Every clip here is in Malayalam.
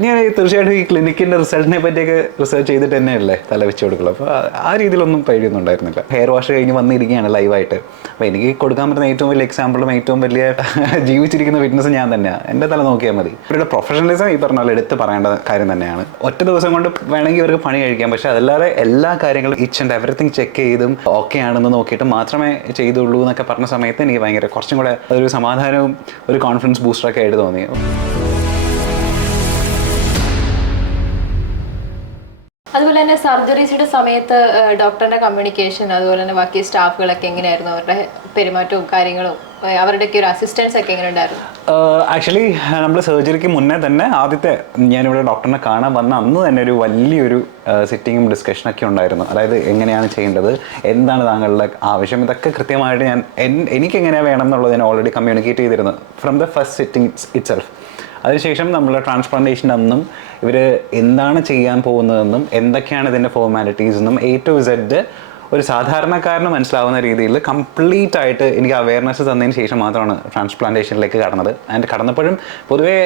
ഞാൻ തീർച്ചയായിട്ടും ഈ ക്ലിനിക്കിൻ്റെ റിസൾട്ടിനെ പറ്റിയൊക്കെ റിസർച്ച് ചെയ്തിട്ട് തന്നെയല്ലേ തല വെച്ച് കൊടുക്കുള്ളൂ. അപ്പോൾ ആ രീതിയിലൊന്നും പേടിയൊന്നും ഉണ്ടായിരുന്നില്ല. ഹെയർ വാഷ് കഴിഞ്ഞ് വന്നിരിക്കുകയാണ് ലൈവായിട്ട്. അപ്പോൾ എനിക്ക് കൊടുക്കാൻ പറ്റുന്ന ഏറ്റവും വലിയ എക്സാമ്പിളും ഏറ്റവും വലിയ ജീവിച്ചിരിക്കുന്ന വിറ്റ്നസ് ഞാൻ തന്നെയാണ്. എൻ്റെ തല നോക്കിയാൽ മതി. ഇവരുടെ പ്രൊഫഷണലിസം ഈ പറഞ്ഞ പോലെ എടുത്ത് പറയേണ്ട കാര്യം തന്നെയാണ്. ഒറ്റ ദിവസം കൊണ്ട് വേണമെങ്കിൽ ഇവർക്ക് പണി കഴിക്കാം. പക്ഷേ അതല്ലാതെ എല്ലാ കാര്യങ്ങളും ഈച്ച് ആൻഡ് എവറിത്തിങ് ചെക്ക് ചെയ്തും ഓക്കെ ആണെന്ന് നോക്കിയിട്ട് മാത്രമേ ചെയ്തുള്ളൂ എന്നൊക്കെ പറഞ്ഞ സമയത്ത് എനിക്ക് ഭയങ്കര കുറച്ചും കൂടെ അതൊരു സമാധാനവും ഒരു കോൺഫിഡൻസ് ബൂസ്റ്ററൊക്കെ ആയിട്ട് തോന്നി. അതുപോലെ തന്നെ സർജറീസിന്റെ സമയത്ത് ഡോക്ടറിന്റെ കമ്മ്യൂണിക്കേഷൻ, അതുപോലെ തന്നെ ബാക്കി സ്റ്റാഫുകളൊക്കെ എങ്ങനെയായിരുന്നു, അവരുടെ പെരുമാറ്റവും കാര്യങ്ങളും, അവരുടെയൊക്കെ ഒരു അസിസ്റ്റൻസ് ഒക്കെ എങ്ങനെ ഉണ്ടായിരുന്നു? ആക്ച്വലി നമ്മൾ സർജറിക്ക് മുന്നേ തന്നെ ആദ്യത്തെ ഞാനിവിടെ ഡോക്ടറിനെ കാണാൻ വന്ന അന്ന് തന്നെ ഒരു വലിയൊരു സിറ്റിങ്ങും ഡിസ്കഷനൊക്കെ ഉണ്ടായിരുന്നു. അതായത് എങ്ങനെയാണ് ചെയ്യേണ്ടത്, എന്താണ് താങ്കളുടെ ആവശ്യം, ഇതൊക്കെ കൃത്യമായിട്ട് എനിക്ക് എങ്ങനെയാണ് വേണം എന്നുള്ളത് ഞാൻ ഓൾറെഡി കമ്മ്യൂണിക്കേറ്റ് ചെയ്തിരുന്നു from the first sitting itself. അതിനുശേഷം നമ്മൾ ട്രാൻസ്പ്ലാന്റേഷൻ്റെ അന്നും ഇവർ എന്താണ് ചെയ്യാൻ പോകുന്നതെന്നും എന്തൊക്കെയാണ് ഇതിൻ്റെ ഫോർമാലിറ്റീസ് എന്നും A to Z ഒരു സാധാരണക്കാരന് മനസ്സിലാവുന്ന രീതിയിൽ കംപ്ലീറ്റ് ആയിട്ട് എനിക്ക് അവയർനെസ് തന്നതിന് ശേഷം മാത്രമാണ് ട്രാൻസ്പ്ലാന്റേഷനിലേക്ക് കടന്നത്. ആൻഡ് കടന്നപ്പോഴും പൊതുവേ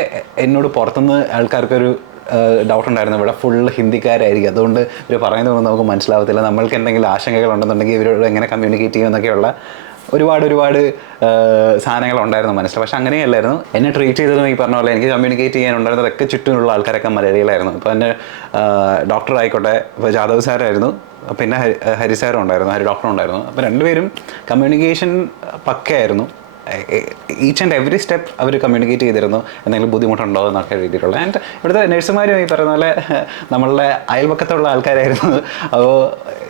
എന്നോട് പുറത്തുനിന്ന് ആൾക്കാർക്കൊരു ഡൗട്ട് ഉണ്ടായിരുന്നു, ഇവിടെ ഫുൾ ഹിന്ദിക്കാരായിരിക്കും, അതുകൊണ്ട് ഇവർ പറയുന്നതൊന്നും നമുക്ക് മനസ്സിലാവത്തില്ല, നമ്മൾക്ക് എന്തെങ്കിലും ആശങ്കകളുണ്ടെന്നുണ്ടെങ്കിൽ ഇവരോട് എങ്ങനെ കമ്മ്യൂണിക്കേറ്റ് ചെയ്യുമെന്നൊക്കെയുള്ള ഒരുപാട് സാധനങ്ങളുണ്ടായിരുന്നു മനസ്സിൽ. പക്ഷെ അങ്ങനെയല്ലായിരുന്നു. എന്നെ ട്രീറ്റ് ചെയ്തതും ഈ പറഞ്ഞ പോലെ എനിക്ക് കമ്മ്യൂണിക്കേറ്റ് ചെയ്യാനുണ്ടായിരുന്നതൊക്കെ ചുറ്റുമുള്ള ആൾക്കാരൊക്കെ മലയാളികളായിരുന്നു. ഇപ്പോൾ എൻ്റെ ഡോക്ടർ ആയിക്കോട്ടെ, ഇപ്പോൾ ജാദവ് സാറായിരുന്നു, പിന്നെ ഹരി സാറും ഉണ്ടായിരുന്നു, ഹരി ഡോക്ടറും ഉണ്ടായിരുന്നു. അപ്പോൾ രണ്ടുപേരും കമ്മ്യൂണിക്കേഷൻ പക്കയായിരുന്നു. ഈച്ച് ആൻഡ് എവറി സ്റ്റെപ്പ് അവർ കമ്മ്യൂണിക്കേറ്റ് ചെയ്തിരുന്നു, എന്തെങ്കിലും ബുദ്ധിമുട്ടുണ്ടോ എന്നൊക്കെ രീതിയിലുള്ള. ആൻഡ് ഇവിടുത്തെ നഴ്സുമാരും ഈ പറയുന്ന പോലെ നമ്മളുടെ അയൽപക്കത്തുള്ള ആൾക്കാരായിരുന്നു. അപ്പോൾ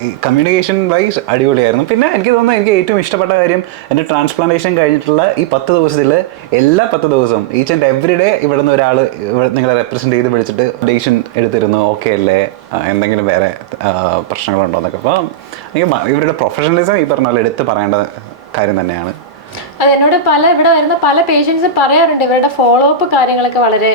ഈ കമ്മ്യൂണിക്കേഷൻ വൈസ് അടിപൊളിയായിരുന്നു. പിന്നെ എനിക്ക് തോന്നുന്നു എനിക്ക് ഏറ്റവും ഇഷ്ടപ്പെട്ട കാര്യം എൻ്റെ ട്രാൻസ്പ്ലാന്റേഷൻ കഴിഞ്ഞിട്ടുള്ള ഈ 10 ദിവസത്തിൽ എല്ലാ 10 ദിവസവും ഈച്ച് ആൻഡ് എവറി ഡേ ഇവിടെ നിന്ന് ഒരാൾ നിങ്ങളെ റെപ്രസെൻറ്റ് ചെയ്ത് വിളിച്ചിട്ട് ഡെസിഷൻ എടുത്തിരുന്നു, ഓക്കെ അല്ലേ, എന്തെങ്കിലും വേറെ പ്രശ്നങ്ങളുണ്ടോ എന്നൊക്കെ. അപ്പോൾ എനിക്ക് ഇവരുടെ പ്രൊഫഷണലിസം ഈ പറഞ്ഞ പോലെ എടുത്ത് പറയേണ്ട കാര്യം തന്നെയാണ്. അത് എന്നോട് ഇവിടെ വരുന്ന പല പേഷ്യൻസും പറയാറുണ്ട്, ഇവരുടെ ഫോളോ അപ്പ് കാര്യങ്ങളൊക്കെ വളരെ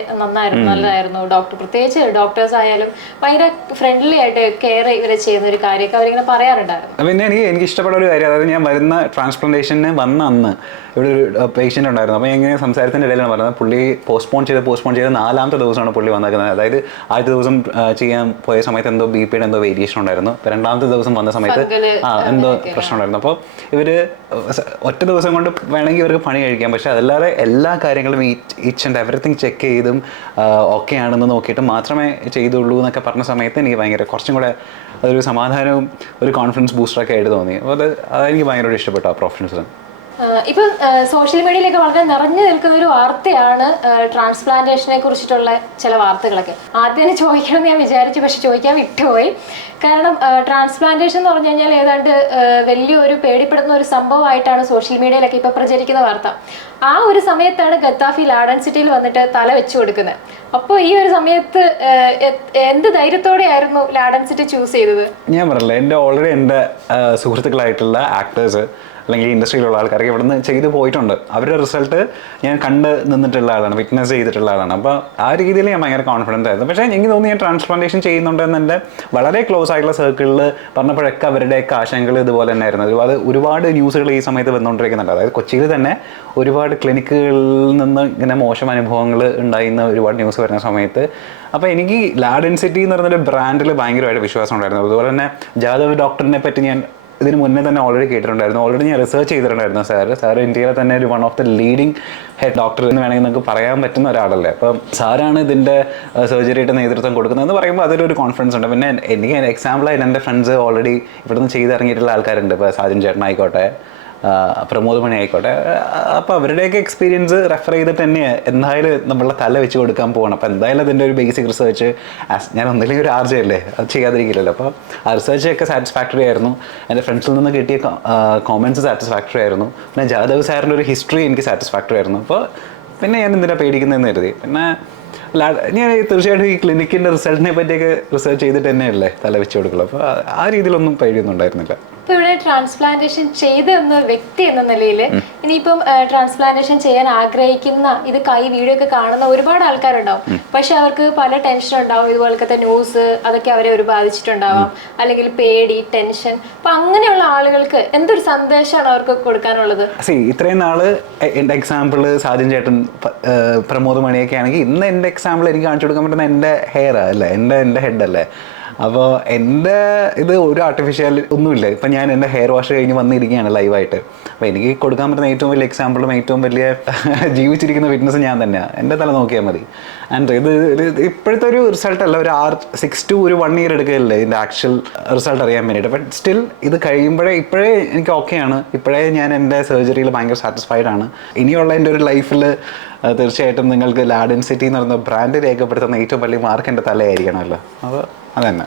നല്ലതായിരുന്നു. പ്രത്യേകിച്ച് ഡോക്ടേഴ്സ് ആയാലും ഭയങ്കര ഫ്രണ്ട്ലി ആയിട്ട് കെയർ ഇവരെ ചെയ്യുന്ന ഒരു കാര്യമൊക്കെ അവരിങ്ങനെ പറയാറുണ്ടായിരുന്നു. പിന്നെ എനിക്ക് ഇഷ്ടപ്പെട്ട ഒരു കാര്യം, അതായത് ഞാൻ വരുന്ന ട്രാൻസ്പ്ലാന്റേഷന് വന്ന അന്ന് ഇവിടെ ഒരു പേഷ്യൻ്റ് ഉണ്ടായിരുന്നു. അപ്പോൾ എങ്ങനെ സംസാരത്തിൻ്റെ ഇടയിലാണ് പറയുന്നത്, പുള്ളി പോസ്റ്റ്പോൺ ചെയ്ത് 4-ാമത്തെ ദിവസമാണ് പുള്ളി വന്നേക്കുന്നത്. അതായത് ആദ്യത്തെ ദിവസം ചെയ്യാൻ പോയ സമയത്ത് എന്തോ BP-യുടെ എന്തോ വേരിയേഷൻ ഉണ്ടായിരുന്നു. ഇപ്പോൾ 2-ാമത്തെ ദിവസം വന്ന സമയത്ത് എന്തോ പ്രശ്നം ഉണ്ടായിരുന്നു. അപ്പോൾ ഇവർ ഒറ്റ ദിവസം കൊണ്ട് വേണമെങ്കിൽ ഇവർക്ക് പണി കഴിക്കാം. പക്ഷേ അതല്ലാതെ എല്ലാ കാര്യങ്ങളും ഈച്ച് ആൻഡ് എവറിത്തിങ് ചെക്ക് ചെയ്തും ഓക്കെ ആണെന്ന് നോക്കിയിട്ട് മാത്രമേ ചെയ്തുള്ളൂ എന്നൊക്കെ പറഞ്ഞ സമയത്ത് എനിക്ക് ഭയങ്കര കുറച്ചും കൂടെ അതൊരു സമാധാനവും ഒരു കോൺഫിഡൻസ് ബൂസ്റ്ററൊക്കെ ആയിട്ട് തോന്നി. അപ്പോൾ അതെനിക്ക് ഭയങ്കര ഇഷ്ടപ്പെട്ടു ആ പ്രൊഫഷണലിസം. ഇപ്പം സോഷ്യൽ മീഡിയയിലൊക്കെ വളരെ നിറഞ്ഞു നിൽക്കുന്ന ഒരു വാർത്തയാണ് ട്രാൻസ്പ്ലാന്റേഷനെ കുറിച്ചിട്ടുള്ള ചില വാർത്തകളൊക്കെ. ആദ്യം തന്നെ ചോദിക്കണമെന്ന് ഞാൻ വിചാരിച്ചു, പക്ഷെ ചോദിക്കാൻ വിട്ടുപോയി. കാരണം ട്രാൻസ്പ്ലാന്റേഷൻ എന്ന് പറഞ്ഞു കഴിഞ്ഞാൽ ഏതാണ്ട് വലിയൊരു പേടിപ്പെടുന്ന ഒരു സംഭവമായിട്ടാണ് സോഷ്യൽ മീഡിയയിലൊക്കെ ഇപ്പൊ പ്രചരിക്കുന്ന വാർത്ത. ആ ഒരു സമയത്താണ് ഗത്താഫി ലാഡൻ സിറ്റിയിൽ വന്നിട്ട് തല വെച്ചു കൊടുക്കുന്നത്. അപ്പോൾ ഈ ഒരു സമയത്ത് എന്ത് ധൈര്യത്തോടെയായിരുന്നു ലാഡൻ സിറ്റി ചൂസ് ചെയ്തത്? ഞാൻ പറഞ്ഞില്ല, എൻ്റെ സുഹൃത്തുക്കളായിട്ടുള്ള ആക്ടേഴ്സ് അല്ലെങ്കിൽ ഇൻഡസ്ട്രിയിലുള്ള ആൾക്കാർക്ക് ഇവിടെ നിന്ന് ചെയ്തു പോയിട്ടുണ്ട്. അവരുടെ റിസൾട്ട് ഞാൻ കണ്ട് നിന്നിട്ടുള്ള ആളാണ്, വിറ്റ്നസ് ചെയ്തിട്ടുള്ള ആളാണ്. അപ്പോൾ ആ രീതിയിൽ ഞാൻ ഭയങ്കര കോൺഫിഡൻ്റ് ആയിരുന്നു. പക്ഷേ എനിക്ക് തോന്നി ഞാൻ ട്രാൻസ്പ്ലാന്റേഷൻ ചെയ്യുന്നുണ്ടെന്ന് എൻ്റെ വളരെ ക്ലോസ് ആയിട്ടുള്ള സർക്കിളിൽ പറഞ്ഞപ്പോഴൊക്കെ അവരുടെയൊക്കെ ആശങ്കകൾ ഇതുപോലെ തന്നെ ആയിരുന്നു. ഒരുപാട് ന്യൂസുകൾ ഈ സമയത്ത് വന്നുകൊണ്ടിരിക്കുന്നുണ്ട്. അതായത് കൊച്ചിയിൽ തന്നെ ഒരുപാട് ക്ലിനിക്കുകളിൽ നിന്ന് ഇങ്ങനെ മോശം അനുഭവങ്ങൾ ഉണ്ടായിരുന്ന ഒരുപാട് ന്യൂസ് വരുന്ന സമയത്ത് അപ്പോൾ എനിക്ക് ലാഡൻ സിറ്റി എന്ന് പറയുന്നൊരു ബ്രാൻഡിൽ ഭയങ്കരമായിട്ട് വിശ്വാസം ഉണ്ടായിരുന്നു. അതുപോലെ തന്നെ ജാദവ് ഡോക്ടറിനെ പറ്റി ഞാൻ ഇതിന് മുന്നേ തന്നെ ഓൾറെഡി കേട്ടിട്ടുണ്ടായിരുന്നു. ഓൾറെഡി ഞാൻ റിസർച്ച് ചെയ്തിട്ടുണ്ടായിരുന്നു. സാർ ഇന്ത്യയിലെ തന്നെ ഒരു one of the leading head doctor എന്ന് വേണമെങ്കിൽ നമുക്ക് പറയാൻ പറ്റുന്ന ഒരാളല്ലേ. അപ്പം സാറാണ് ഇതിൻ്റെ സർജറിയുടെ നേതൃത്വം കൊടുക്കുന്നതെന്ന് പറയുമ്പോൾ അതിലൊരു കോൺഫിഡൻസ് ഉണ്ട്. പിന്നെ എനിക്ക് എക്സാമ്പിളായിട്ട് എൻ്റെ ഫ്രണ്ട്സ് ഓൾറെഡി ഇവിടുന്ന് ചെയ്തിറങ്ങിയിട്ടുള്ള ആൾക്കാരുണ്ട്. ഇപ്പോൾ സാജൻ ചേട്ടനായിക്കോട്ടെ, പ്രമോദ് മണി ആയിക്കോട്ടെ. അപ്പോൾ അവരുടെയൊക്കെ എക്സ്പീരിയൻസ് റെഫർ ചെയ്തിട്ട് തന്നെ എന്തായാലും നമ്മളുടെ തല വെച്ച് കൊടുക്കാൻ പോകണം. അപ്പോൾ എന്തായാലും അതിൻ്റെ ഒരു ബേസിക് റിസർച്ച് ഞാൻ ഒന്നില്ലെങ്കിൽ ഒരു RJ അല്ലേ, അത് ചെയ്യാതിരിക്കില്ലല്ലോ. അപ്പോൾ ആ റിസർച്ചൊക്കെ സാറ്റിസ്ഫാക്ടറി ആയിരുന്നു. എൻ്റെ ഫ്രണ്ട്സിൽ നിന്ന് കിട്ടിയ കോമൻസ് സാറ്റിസ്ഫാക്ടറി ആയിരുന്നു. പിന്നെ ജാദവ് സാറിൻ്റെ ഒരു ഹിസ്റ്ററി എനിക്ക് സാറ്റിസ്ഫാക്ടറി ആയിരുന്നു. അപ്പോൾ പിന്നെ ഞാൻ എന്തിനാണ് പേടിക്കുന്നതെന്ന് കരുതി. പിന്നെ ഞാൻ തീർച്ചയായിട്ടും ഈ ക്ലിനിക്കിൻ്റെ റിസൾട്ടിനെ പറ്റിയൊക്കെ റിസർച്ച് ചെയ്തിട്ട് തന്നെയല്ലേ തല വെച്ച് കൊടുക്കുള്ളൂ. അപ്പോൾ ആ രീതിയിലൊന്നും പേടിയൊന്നും ഉണ്ടായിരുന്നില്ല. ഇപ്പൊ ഇവിടെ ട്രാൻസ്പ്ലാന്റേഷൻ ചെയ്ത എന്ന വ്യക്തി എന്ന നിലയിൽ ഇനിയിപ്പം ട്രാൻസ്പ്ലാന്റേഷൻ ചെയ്യാൻ ആഗ്രഹിക്കുന്ന ഇത് വീഡിയോ ഒക്കെ കാണുന്ന ഒരുപാട് ആൾക്കാരുണ്ടാവും. പക്ഷെ അവർക്ക് പല ടെൻഷൻ ഉണ്ടാവും, ഇതുപോലത്തെ ന്യൂസ് അതൊക്കെ അവരെ ഒരു ബാധിച്ചിട്ടുണ്ടാവാം, അല്ലെങ്കിൽ പേടി, ടെൻഷൻ. അപ്പൊ അങ്ങനെയുള്ള ആളുകൾക്ക് എന്തൊരു സന്ദേശമാണ് അവർക്ക് കൊടുക്കാനുള്ളത്? ഇത്രയും നാള് എൻ്റെ എക്സാമ്പിൾ സാജൻ ചേട്ടൻ, പ്രമോദ് മണിയൊക്കെ ആണെങ്കിൽ ഇന്ന് എൻ്റെ എക്സാമ്പിൾ എനിക്ക് കാണിച്ചു കൊടുക്കാൻ പറ്റുന്ന എൻ്റെ ഹെയർ അല്ലേ, എൻ്റെ ഹെഡ് അല്ലേ. അപ്പോൾ എൻ്റെ ഇത് ഒരു ആർട്ടിഫിഷ്യൽ ഒന്നുമില്ല. ഇപ്പം ഞാൻ എൻ്റെ ഹെയർ വാഷ് കഴിഞ്ഞ് വന്നിരിക്കുകയാണ് ലൈവായിട്ട്. അപ്പോൾ എനിക്ക് കൊടുക്കാൻ പറ്റുന്ന ഏറ്റവും വലിയ എക്സാമ്പിളും ഏറ്റവും വലിയ ജീവിച്ചിരിക്കുന്ന വിറ്റ്നസ് ഞാൻ തന്നെയാണ്. എൻ്റെ തല നോക്കിയാൽ മതി. ആൻഡ് ഇത് ഇപ്പോഴത്തെ ഒരു റിസൾട്ട് അല്ല, ഒരു 6 to 1 year എടുക്കുകയല്ലേ ഇതിൻ്റെ ആക്ച്വൽ റിസൾട്ട് അറിയാൻ വേണ്ടിയിട്ട്. ബട്ട് സ്റ്റിൽ ഇത് കഴിയുമ്പോഴേ ഇപ്പോഴേ എനിക്ക് ഓക്കെയാണ്. ഇപ്പോഴേ ഞാൻ എൻ്റെ സർജറിയിൽ ഭയങ്കര സാറ്റിസ്ഫൈഡ് ആണ്. ഇനിയുള്ള എൻ്റെ ഒരു ലൈഫിൽ തീർച്ചയായിട്ടും നിങ്ങൾക്ക് ലാഡൻസിറ്റി എന്ന് പറയുന്ന ബ്രാൻഡ് രേഖപ്പെടുത്തുന്ന ഏറ്റവും വലിയ മാർക്ക് എൻ്റെ തലയായിരിക്കണമല്ലോ. അപ്പോൾ അതന്നെ.